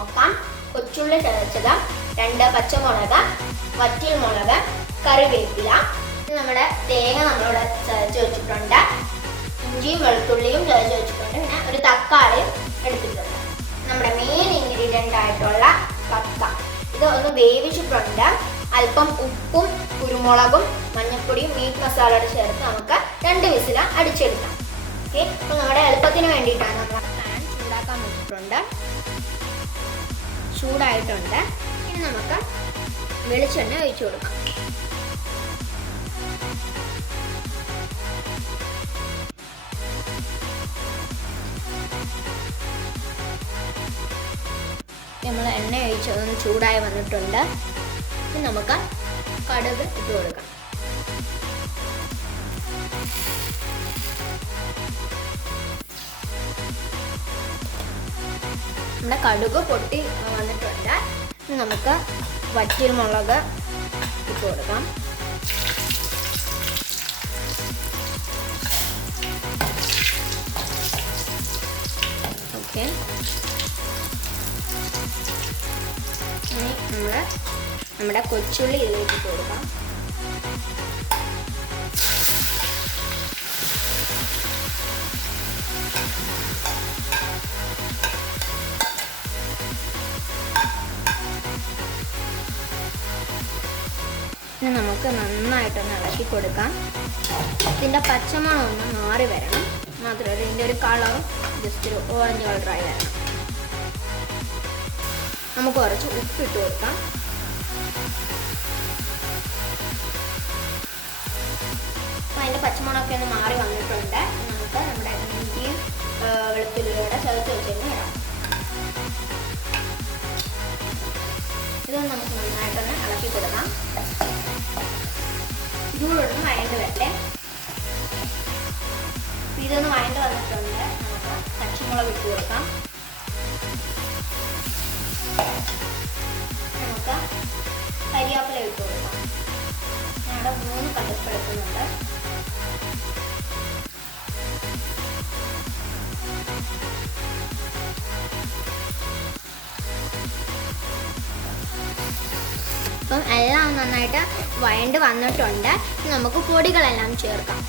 നോക്കാം. കൊച്ചുള്ളി ചതച്ചത്, 2 പച്ചമുളക്, വറ്റൽ മുളക്, കറിവേപ്പില, നമ്മുടെ തേങ്ങ നമ്മളിവിടെ ചതച്ച് വെച്ചിട്ടുണ്ട്, ഇഞ്ചിയും വെളുത്തുള്ളിയും ചതച്ച് വെച്ചിട്ടുണ്ട്, പിന്നെ ഒരു തക്കാളിയും എടുത്തിട്ടുണ്ട്. നമ്മുടെ മെയിൻ ഇൻഗ്രീഡിയൻ്റ് ആയിട്ടുള്ള കക്ക ഇത് ഒന്ന് വേവിച്ചിട്ടുണ്ട്. അല്പം ഉപ്പും കുരുമുളകും മഞ്ഞൾപ്പൊടിയും മീറ്റ് മസാലയോട് ചേർത്ത് നമുക്ക് 2 വിസിൽ അടിച്ചെടുക്കാം. ഓക്കെ, അപ്പോൾ നമ്മുടെ എളുപ്പത്തിന് വേണ്ടിയിട്ടാണ് നമ്മൾ പാൻ ചൂടാക്കാൻ വെച്ചിട്ടുണ്ട്. ചൂടായിട്ടുണ്ട്. ഇനി നമുക്ക് വെളിച്ചെണ്ണ ഒഴിച്ചു കൊടുക്കാം. നമ്മൾ എണ്ണ ഒഴിച്ചതൊന്ന് ചൂടായി വന്നിട്ടുണ്ട്. ഇനി നമുക്ക് കടുക് ഇട്ട് കൊടുക്കാം. നമ്മുടെ കടുക് പൊട്ടി വന്നിട്ടുണ്ട്. ഇനി നമുക്ക് വറ്റൽ മുളക് ഇട്ട് കൊടുക്കാം. ഓക്കെ, ഇനി നമ്മുടെ കൊച്ചുള്ളി ഇതിലേക്ക് ഇട്ട് കൊടുക്കാം. ഇനി നമുക്ക് നന്നായിട്ടൊന്ന് ഇളക്കി കൊടുക്കാം. ഇതിൻ്റെ പച്ചമണം ഒന്ന് മാറി വരണം. മാത്രമല്ല ഇതിൻ്റെ ഒരു കളറും ജസ്റ്റ് ഒരു ഓറഞ്ച് കളറായി വരണം. നമുക്ക് കുറച്ച് ഉപ്പിട്ട് കൊടുക്കാം. അപ്പോൾ അതിൻ്റെ പച്ചമണമൊക്കെ ഒന്ന് മാറി വന്നിട്ടുണ്ട്. നമുക്ക് നമ്മുടെ ഇഞ്ചിയും വെളുത്തുള്ളിയോടെ ചതച്ച് വെച്ചിരുന്ന് ഇടാം. ഇതൊന്ന് നമുക്ക് നന്നായിട്ടൊന്ന് ഇളക്കി കൊടുക്കാം. ഇതുകൂടൊന്ന് വഴണ്ട് വരട്ടെ. ഇതൊന്ന് വഴണ്ട് വന്നിട്ടുണ്ട്. നമുക്ക് പച്ചമുളക് ഇട്ട് കൊടുക്കാം. നമുക്ക് കരിവേപ്പില ഇട്ട് കൊടുക്കാം. ഞാനിവിടെ 3 കടുക് എടുക്കുന്നുണ്ട്. അപ്പം എല്ലാം നന്നായിട്ട് വഴണ്ട് വന്നിട്ടുണ്ട്. നമുക്ക് പൊടികളെല്ലാം ചേർക്കാം.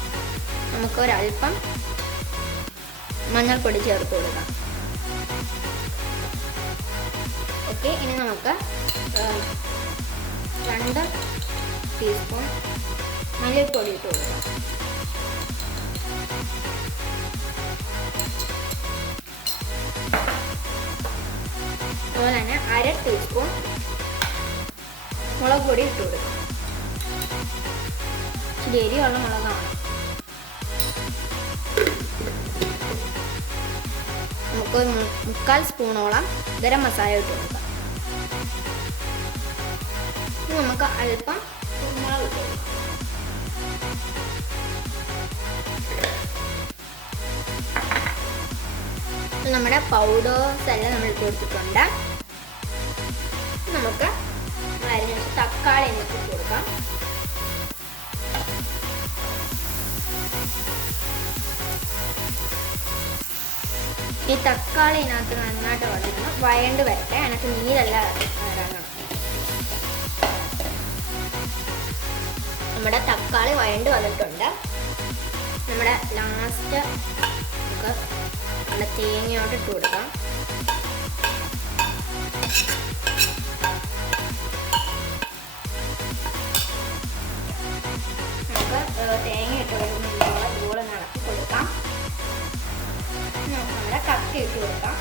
നമുക്ക് ഒരല്പം മഞ്ഞൾപ്പൊടി ചേർത്ത് കൊടുക്കാം. ഓക്കെ, ഇനി നമുക്ക് 2 ടീസ്പൂൺ മല്ലിപ്പൊടി ഇട്ട് കൊടുക്കാം. അതുപോലെ തന്നെ 1/2 ടീസ്പൂൺ മുളക് പൊടി ഇട്ട് കൊടുക്കാം. ഇച്ചിരി എരിയുള്ള മുളകാണ്. നമുക്ക് 1/4 സ്പൂണോളം ഗരം മസാല ഇട്ട് കൊടുക്കാം. നമുക്ക് അല്പം കുരുമുളക് ഇട്ട് കൊടുക്കാം. നമ്മുടെ പൗഡേഴ്സ് എല്ലാം നമ്മൾ ഇട്ട് കൊടുത്തിട്ടുണ്ട്. നമുക്ക് അരിഞ്ഞ തക്കാളി ഇട്ട് കൊടുക്കാം. ഈ തക്കാളി ഇതിനകത്ത് നന്നായിട്ട് വന്നിരുന്നു വഴണ്ട് വരട്ടെ. അതിനകത്ത് നീരെല്ലാം ഇറങ്ങണം. നമ്മുടെ തക്കാളി വഴണ്ട് വന്നിട്ടുണ്ട്. നമ്മുടെ ലാസ്റ്റ് നമുക്ക് നമ്മുടെ തേങ്ങയോട്ട് ഇട്ട് കൊടുക്കാം. തേങ്ങ ഇട്ട് വരുമ്പോൾ ഇതുപോലെ നടത്തി കൊടുക്കാം. നമ്മുടെ കത്തി ഇട്ട് കൊടുക്കാം.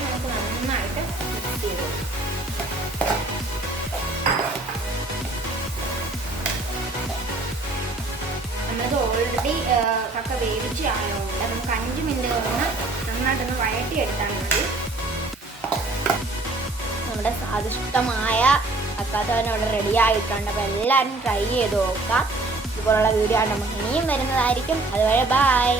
നമുക്ക് നന്നായിട്ട് മിക്സ് ചെയ്ത് കൊടുക്കാം. നമ്മളത് ഓൾറെഡി കക്ക വേവിച്ച് ആയതുകൊണ്ട് നമുക്ക് 5 മിനിറ്റ് ഒന്ന് നന്നായിട്ടൊന്ന് വഴറ്റിയെടുത്താൽ മതി. നമ്മുടെ സ്വാദിഷ്ടമായ കക്കാത്തോരൻ ഇവിടെ റെഡി ആയിട്ടുണ്ട്. അപ്പോൾ എല്ലാവരും ട്രൈ ചെയ്ത് നോക്കാം. ഇതുപോലുള്ള വീഡിയോ ആണ് നമുക്ക് ഇനിയും വരുന്നതായിരിക്കും. അതുവരെ ബൈ.